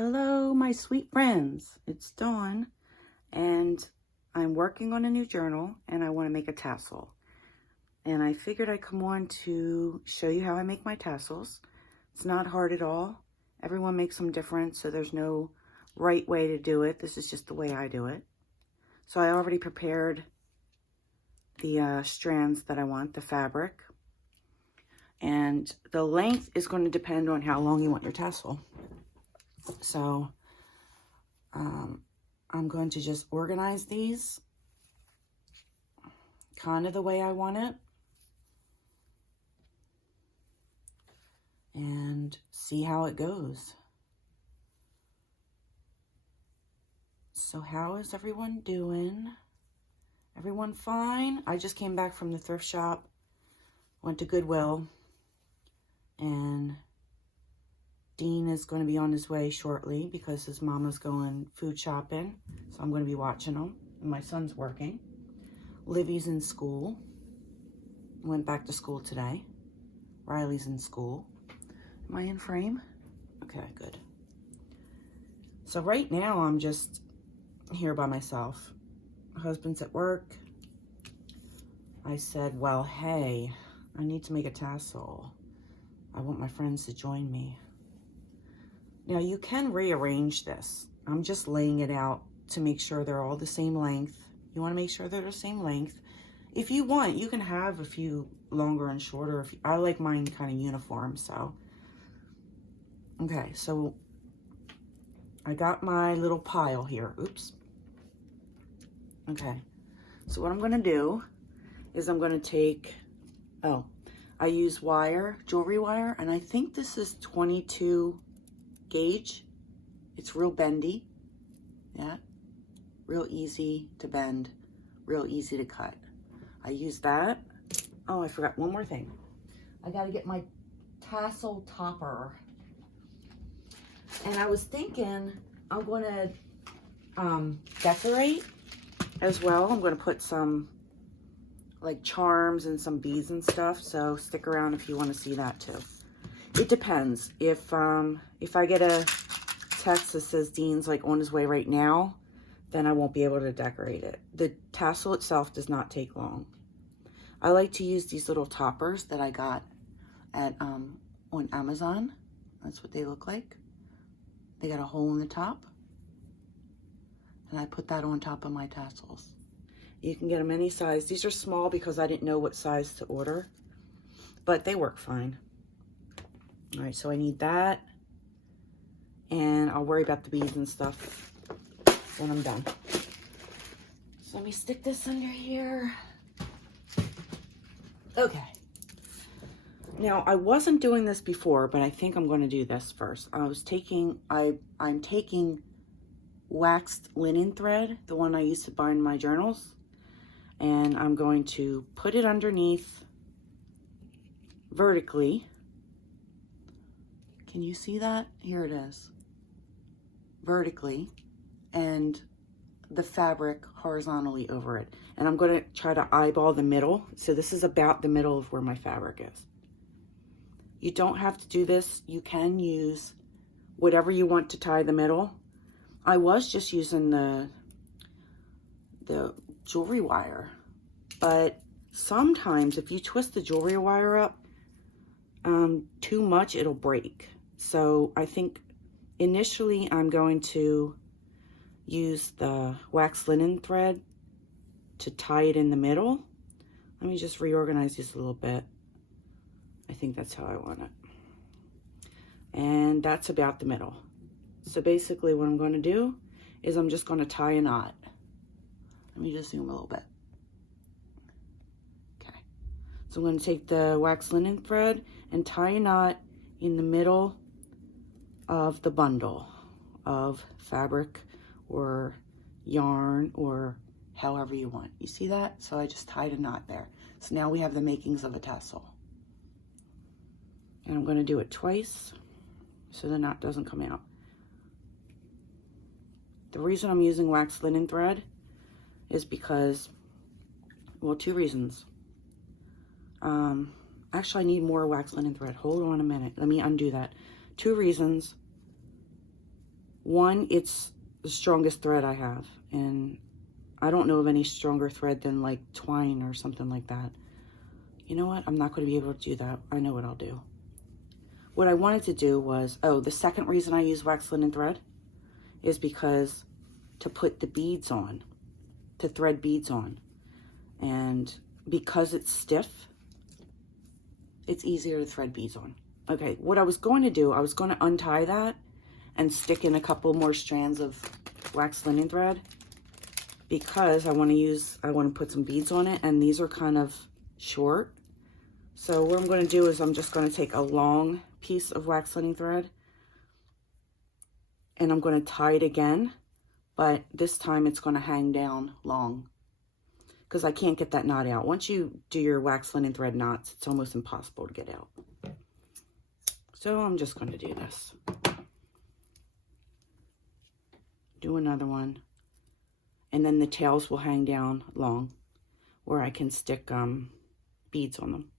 Hello, my sweet friends. It's Dawn, and I'm working on a new journal, and I want to make a tassel. And I figured I'd come on to show you how I make my tassels. It's not hard at all. Everyone makes them different, so there's no right way to do it. This is just the way I do it. So I already prepared the strands that I want, the fabric. And the length is going to depend on how long you want your tassel. So I'm going to just organize these kind of the way I want it and see how it goes. So how is everyone doing? Everyone fine? I just came back from the thrift shop, went to Goodwill, and Dean is going to be on his way shortly because his mama's going food shopping. So I'm going to be watching him. And my son's working. Livy's in school. Went back to school today. Riley's in school. Am I in frame? Okay, good. So right now I'm just here by myself. My husband's at work. I said, well, hey, I need to make a tassel. I want my friends to join me. Now you can rearrange this. I'm just laying it out to make sure they're all the same length. You want to make sure they're the same length. If you want, you can have a few longer and shorter. I like mine kind of uniform, so. Okay, so I got my little pile here. Oops. Okay, so what I'm going to do is I'm going to take, I use wire, jewelry wire, and I think this is 22 gauge. It's real bendy. Yeah, real easy to bend, real easy to cut. I use that. Oh, I forgot one more thing. I got to get my tassel topper. And I was thinking I'm going to decorate as well. I'm going to put some like charms and some beads and stuff. So stick around if you want to see that too. It depends. If I get a text that says Dean's like on his way right now, then I won't be able to decorate it. The tassel itself does not take long. I like to use these little toppers that I got at on Amazon. That's what they look like. They got a hole in the top, and I put that on top of my tassels. You can get them any size. These are small because I didn't know what size to order, but they work fine. All right, so I need that, and I'll worry about the beads and stuff when I'm done. So let me stick this under here. Okay. Now, I wasn't doing this before, but I think I'm going to do this first. I'm taking waxed linen thread, the one I used to bind my journals, and I'm going to put it underneath vertically. Can you see that? Here it is. Vertically, and the fabric horizontally over it. And I'm going to try to eyeball the middle. So this is about the middle of where my fabric is. You don't have to do this. You can use whatever you want to tie the middle. I was just using the jewelry wire, but sometimes if you twist the jewelry wire up too much, it'll break. So I think initially I'm going to use the wax linen thread to tie it in the middle. Let me just reorganize this a little bit. I think that's how I want it. And that's about the middle. So basically what I'm going to do is I'm just going to tie a knot. Let me just zoom a little bit. Okay. So I'm going to take the wax linen thread and tie a knot in the middle of the bundle of fabric or yarn or however you want. You see that? So I just tied a knot there. So now we have the makings of a tassel. And I'm going to do it twice so the knot doesn't come out. The reason I'm using wax linen thread is because, well, two reasons. Actually, I need more wax linen thread. Hold on a minute. Let me undo that. Two reasons. One, it's the strongest thread I have, and I don't know of any stronger thread than like twine or something like that. You know what? I'm not going to be able to do that. I know what I'll do. What I wanted to do was, oh, the second reason I use wax linen thread is because to put the beads on, to thread beads on. And because it's stiff, it's easier to thread beads on. Okay, what I was going to do, I was going to untie that and stick in a couple more strands of wax linen thread because I want to put some beads on it, and these are kind of short. So what I'm going to do is I'm just going to take a long piece of wax linen thread and I'm going to tie it again, but this time it's going to hang down long because I can't get that knot out. Once you do your wax linen thread knots, it's almost impossible to get out. So I'm just going to do this. Do another one. And then the tails will hang down long where I can stick beads on them.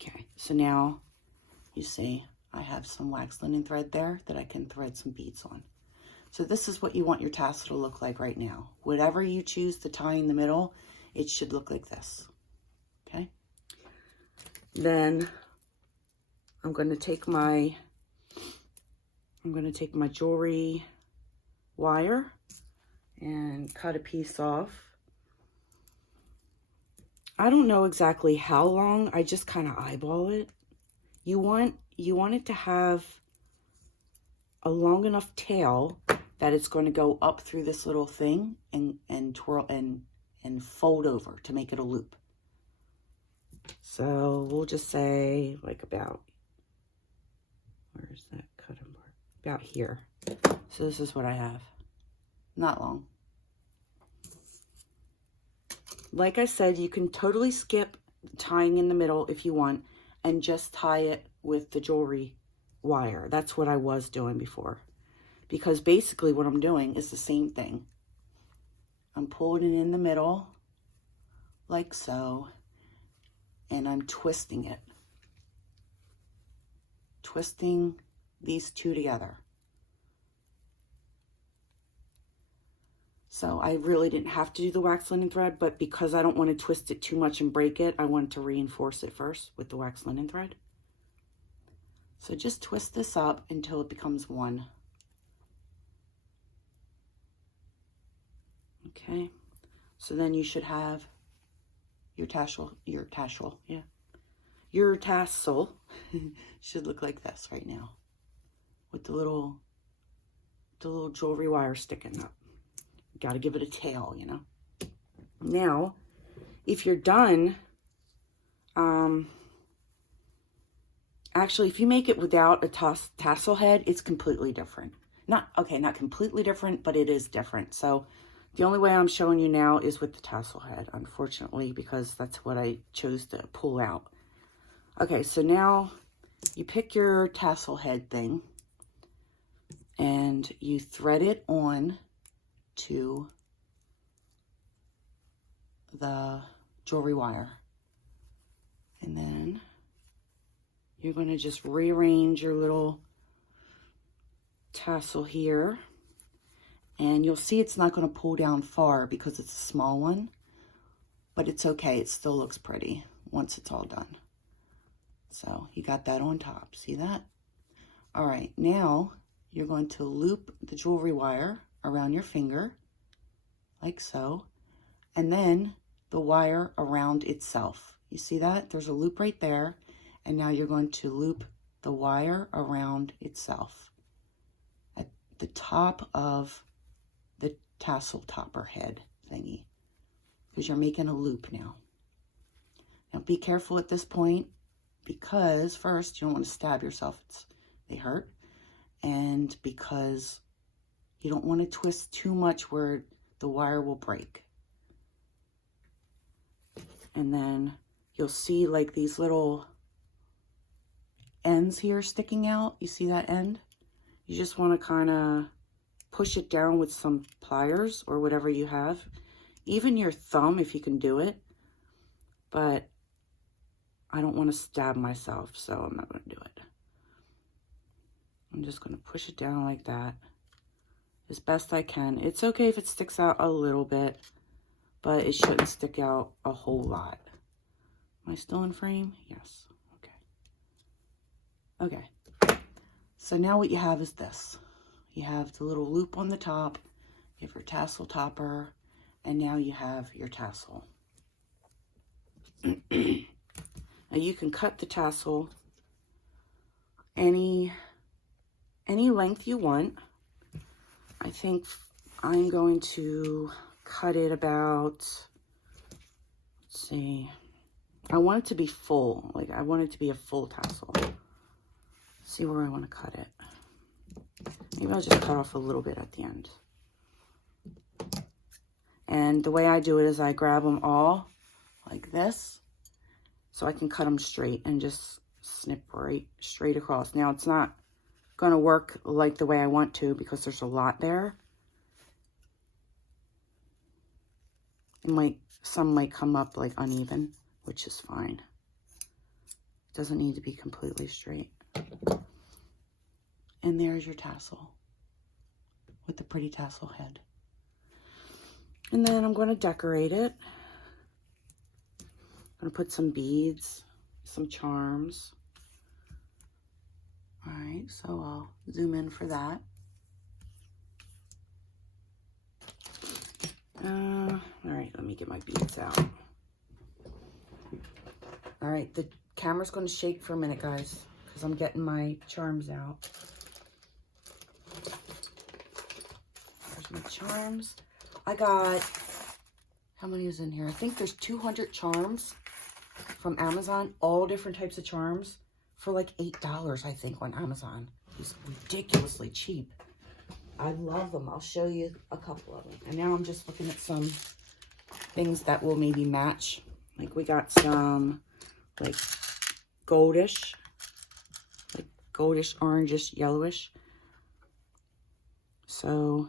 Okay, so now you see I have some wax linen thread there that I can thread some beads on. So this is what you want your tassel to look like right now. Whatever you choose to tie in the middle, it should look like this. Okay? Then I'm going to take my jewelry wire and cut a piece off. I don't know exactly how long, I just kind of eyeball it. You want it to have a long enough tail that it's going to go up through this little thing and twirl and fold over to make it a loop. So we'll just say like about, where's that cutting part? About here. So this is what I have. Not long. Like I said, you can totally skip tying in the middle if you want and just tie it with the jewelry wire. That's what I was doing before. Because basically what I'm doing is the same thing. I'm pulling it in the middle like so, and I'm twisting it. Twisting these two together. So I really didn't have to do the wax linen thread, but because I don't want to twist it too much and break it, I wanted to reinforce it first with the wax linen thread. So just twist this up until it becomes one. Okay, so then you should have your tassel should look like this right now with the little jewelry wire sticking up. Got to give it a tail, you know. Now, if you're done, actually, if you make it without a tassel head, it's completely different. Not completely different, but it is different. So the only way I'm showing you now is with the tassel head, unfortunately, because that's what I chose to pull out. Okay, so now you pick your tassel head thing and you thread it on to the jewelry wire. And then you're going to just rearrange your little tassel here. And you'll see it's not going to pull down far because it's a small one. But it's okay. It still looks pretty once it's all done. So you got that on top. See that? All right. Now you're going to loop the jewelry wire around your finger like so. And then the wire around itself. You see that? There's a loop right there. And now you're going to loop the wire around itself at the top of the tassel topper head thingy, because you're making a loop now. Now be careful at this point, because first you don't want to stab yourself. They hurt. And because you don't want to twist too much where the wire will break. And then you'll see like these little ends here sticking out. You see that end? You just want to kind of push it down with some pliers or whatever you have. Even your thumb if you can do it. But I don't want to stab myself, so I'm not going to do it. I'm just going to push it down like that as best I can. It's okay if it sticks out a little bit, but it shouldn't stick out a whole lot. Am I still in frame? Yes. Okay. Okay. So now what you have is this. You have the little loop on the top, you have your tassel topper, and now you have your tassel. Now you can cut the tassel any length you want. I think I'm going to cut it about, let's see, I want it to be full. Like I want it to be a full tassel. See where I want to cut it. Maybe I'll just cut off a little bit at the end. And the way I do it is I grab them all like this, so I can cut them straight and just snip right straight across. Now it's not going to work like the way I want to because there's a lot there. Some might come up like uneven, which is fine. It doesn't need to be completely straight. And there's your tassel with the pretty tassel head. And then I'm going to decorate it. I'm going to put some beads, some charms. All right, so I'll zoom in for that. All right, let me get my beads out. All right, the camera's going to shake for a minute, guys, because I'm getting my charms out. There's my charms. I got, how many is in here? I think there's 200 charms from Amazon, all different types of charms for like $8, I think, on Amazon. It's ridiculously cheap. I love them. I'll show you a couple of them. And now I'm just looking at some things that will maybe match. Like we got some like goldish, orangish, yellowish. So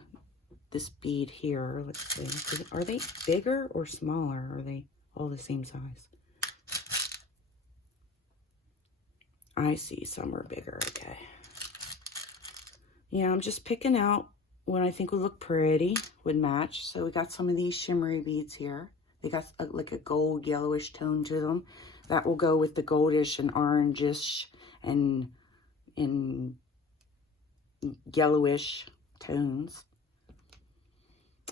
this bead here, let's see, are they bigger or smaller? Are they all the same size? I see some are bigger, okay. Yeah, I'm just picking out what I think would look pretty, would match. So we got some of these shimmery beads here. They got like a gold yellowish tone to them. That will go with the goldish and orangish and yellowish tones.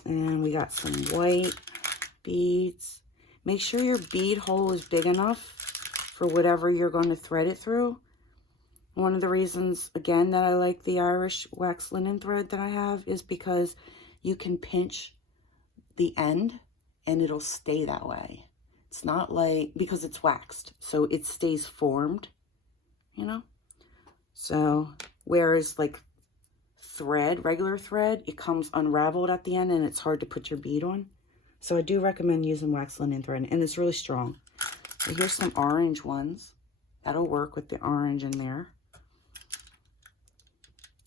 And we got some white beads. Make sure your bead hole is big enough for whatever you're going to thread it through. One of the reasons, again, that I like the Irish wax linen thread that I have is because you can pinch the end and it'll stay that way. It's not like, because it's waxed, so it stays formed, you know? So, whereas like thread, regular thread, it comes unraveled at the end and it's hard to put your bead on. So I do recommend using wax linen thread, and it's really strong. So here's some orange ones. That'll work with the orange in there.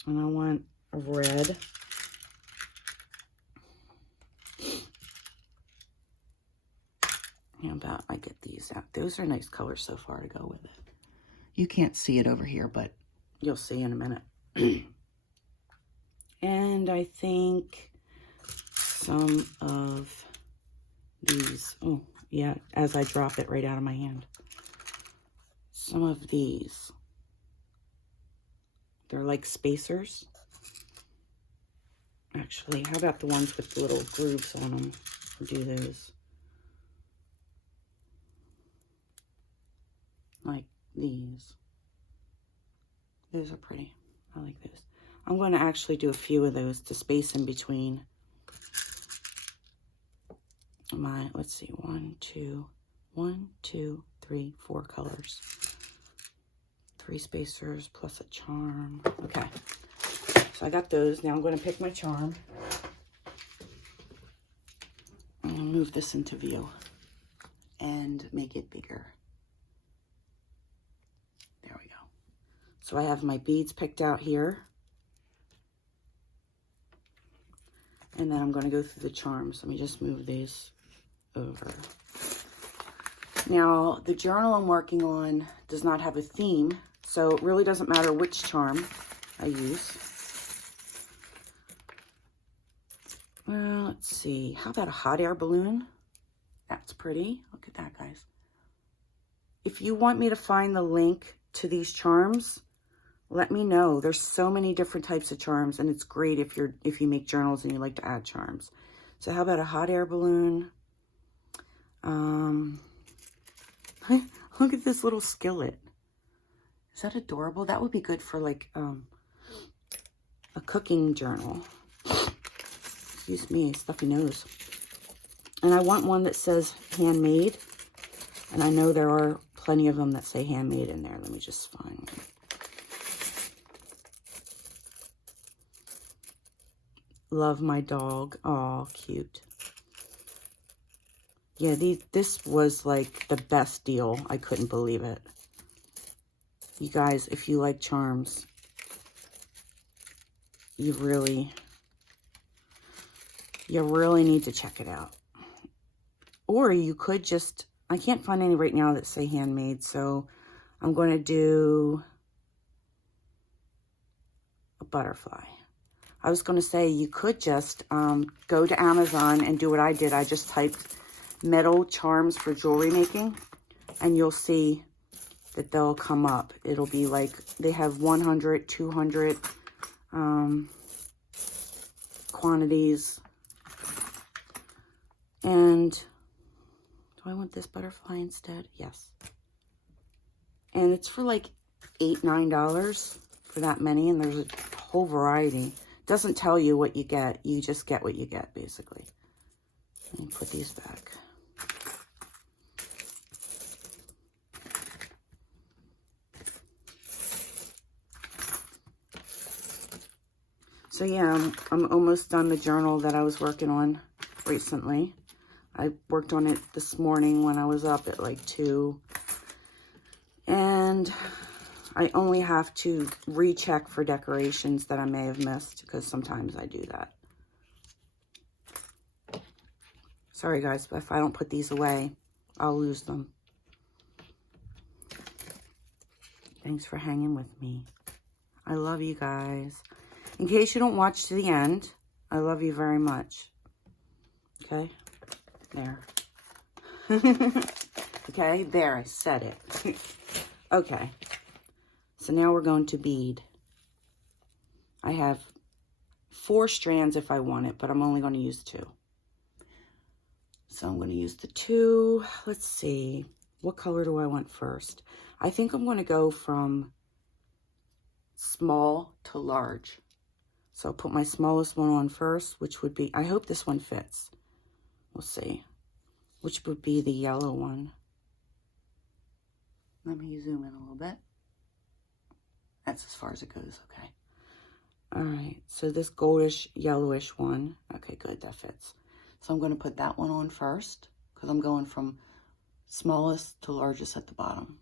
And I want a red. How about I get these out? Those are nice colors so far to go with it. You can't see it over here, but you'll see in a minute. And I think some of these, oh yeah, as I drop it right out of my hand. Some of these, they're like spacers. Actually, how about the ones with the little grooves on them? I'll do those. Like these. Those are pretty. I like those. I'm going to actually do a few of those to space in between my, let's see, 1, 2, 3, 4 colors. 3 spacers plus a charm. Okay. So I got those. Now I'm going to pick my charm. I'm going to move this into view and make it bigger. There we go. So I have my beads picked out here. And then I'm going to go through the charms. Let me just move these over. Now, the journal I'm working on does not have a theme, so it really doesn't matter which charm. I use. Well, let's see. How about a hot air balloon? That's pretty. Look at that, guys. If you want me to find the link to these charms, let me know. There's so many different types of charms, and it's great if you make journals and you like to add charms. So how about a hot air balloon? Look at this little skillet. Is that adorable? That would be good for like a cooking journal. Excuse me, stuffy nose. And I want one that says handmade. And I know there are plenty of them that say handmade in there. Let me just find one. Love my dog. Oh, cute. Yeah, this was like the best deal. I couldn't believe it. You guys, if you like charms, you really need to check it out. Or you could just, I can't find any right now that say handmade, so I'm going to do a butterfly. I was going to say you could just go to Amazon and do what I did. I just typed metal charms for jewelry making, and you'll see that they'll come up. It'll be like, they have 100, 200 quantities. And do I want this butterfly instead? Yes. And it's for like $8, $9 for that many, and there's a whole variety. It doesn't tell you what you get. You just get what you get, basically. Let me put these back. So yeah, I'm almost done the journal that I was working on recently. I worked on it this morning when I was up at like 2. And I only have to recheck for decorations that I may have missed, because sometimes I do that. Sorry guys, but if I don't put these away, I'll lose them. Thanks for hanging with me. I love you guys. In case you don't watch to the end, I love you very much. Okay? There. Okay, there, I said it. Okay. So now we're going to bead. I have 4 strands if I want it, but I'm only going to use 2. So I'm going to use the 2. Let's see. What color do I want first? I think I'm going to go from small to large. So I'll put my smallest one on first, which would be, I hope this one fits. We'll see. Which would be the yellow one. Let me zoom in a little bit. That's as far as it goes, okay. All right, so this goldish, yellowish one. Okay, good, that fits. So I'm going to put that one on first, because I'm going from smallest to largest at the bottom.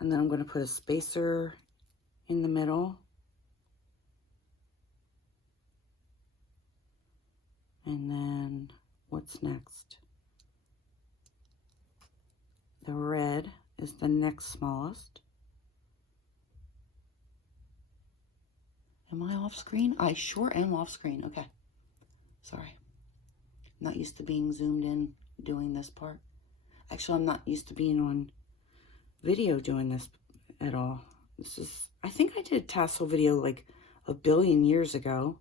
And then I'm going to put a spacer in the middle. And then, what's next? The red is the next smallest. Am I off screen? I sure am off screen. Okay. Sorry. I'm not used to being zoomed in doing this part. Actually, I'm not used to being on video doing this at all. This is, I think I did a tassel video like a billion years ago.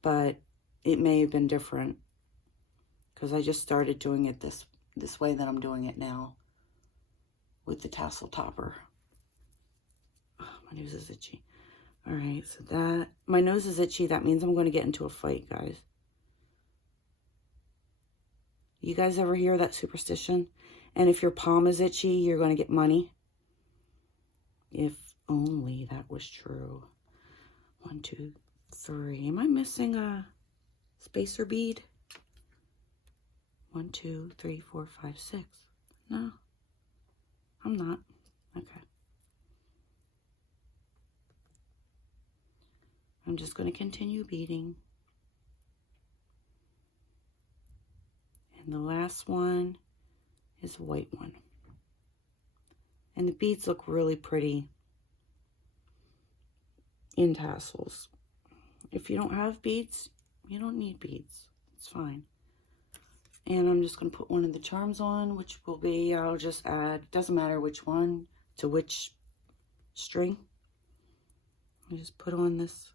But it may have been different, because I just started doing it this way that I'm doing it now with the tassel topper. Oh, my nose is itchy. All right, so that, my nose is itchy. That means I'm going to get into a fight, guys. You guys ever hear that superstition? And if your palm is itchy, you're going to get money. If only that was true. 1, 2, 3. Am I missing a spacer bead? 1, 2, 3, 4, 5, 6. No, I'm not. Okay. I'm just going to continue beading. And the last one is a white one. And the beads look really pretty. in tassels. If you don't have beads, you don't need beads. It's fine. And I'm just going to put one of the charms on, which will be, I'll just add, doesn't matter which one, to which string. I just put on this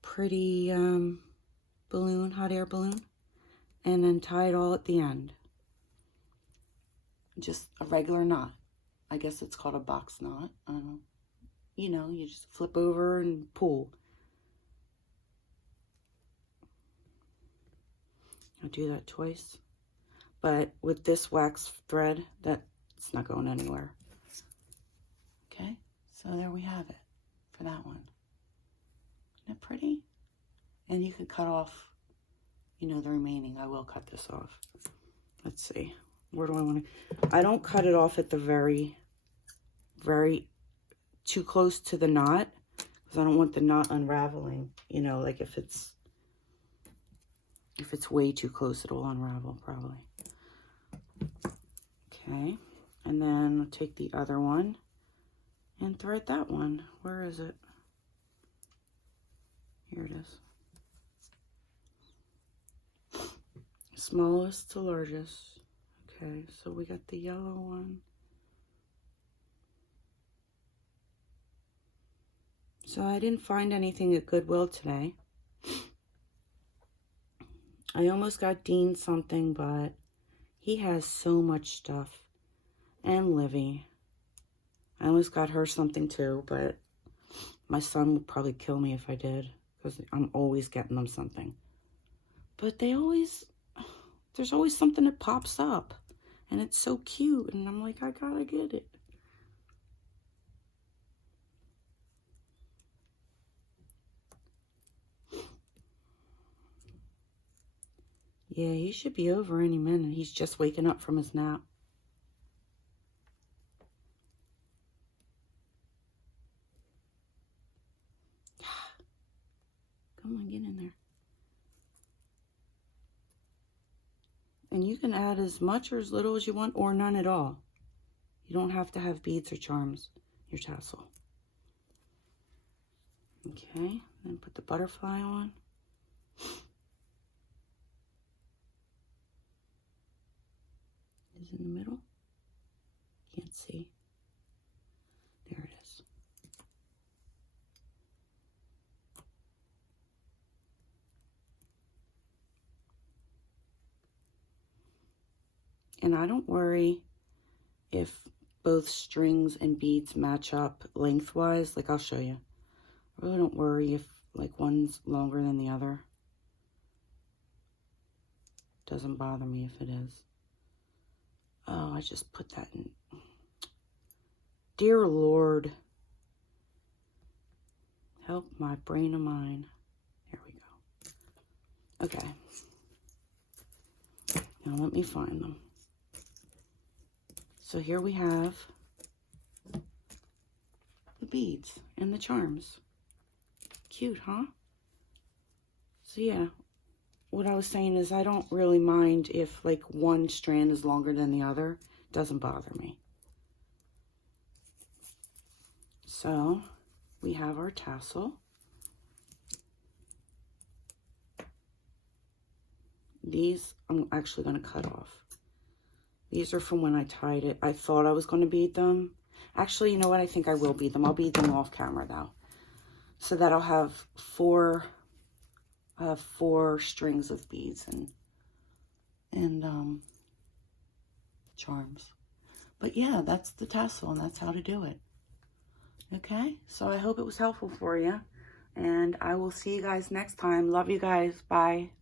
pretty balloon, hot air balloon, and then tie it all at the end. Just a regular knot. I guess it's called a box knot. You know, you just flip over and pull. I'll do that twice. But with this wax thread, it's not going anywhere. Okay, so there we have it for that one. Isn't it pretty? And you could cut off, you know, the remaining. I will cut this off. Let's see. Where do I want to? I don't cut it off at the very too close to the knot, because I don't want the knot unraveling. You know, like if it's way too close, it'll unravel probably. Okay, and then I'll take the other one and thread that one. Where is it? Here it is. Smallest to largest. Okay, so we got the yellow one. So I didn't find anything at Goodwill today. I almost got Dean something, but he has so much stuff. And Livy. I almost got her something too, but my son would probably kill me if I did, because I'm always getting them something. But there's always something that pops up. And it's so cute. And I'm like, I gotta get it. Yeah, he should be over any minute. He's just waking up from his nap. Come on, get in there. And you can add as much or as little as you want, or none at all. You don't have to have beads or charms, your tassel. Okay, then put the butterfly on. Is it in the middle? Can't see. There it is. And I don't worry if both strings and beads match up lengthwise. Like, I'll show you. I really don't worry if, like, one's longer than the other. Doesn't bother me if it is. Oh, I just put that in. Dear Lord. Help my brain of mine. There we go. Okay. Now let me find them. So here we have the beads and the charms. Cute, huh? So yeah, what I was saying is I don't really mind if like one strand is longer than the other. It doesn't bother me. So we have our tassel. These I'm actually going to cut off. These are from when I tied it. I thought I was going to bead them. Actually, you know what? I think I will bead them. I'll bead them off camera though. So that I'll have four strings of beads and charms. But yeah, that's the tassel and that's how to do it. Okay, so I hope it was helpful for you. And I will see you guys next time. Love you guys. Bye.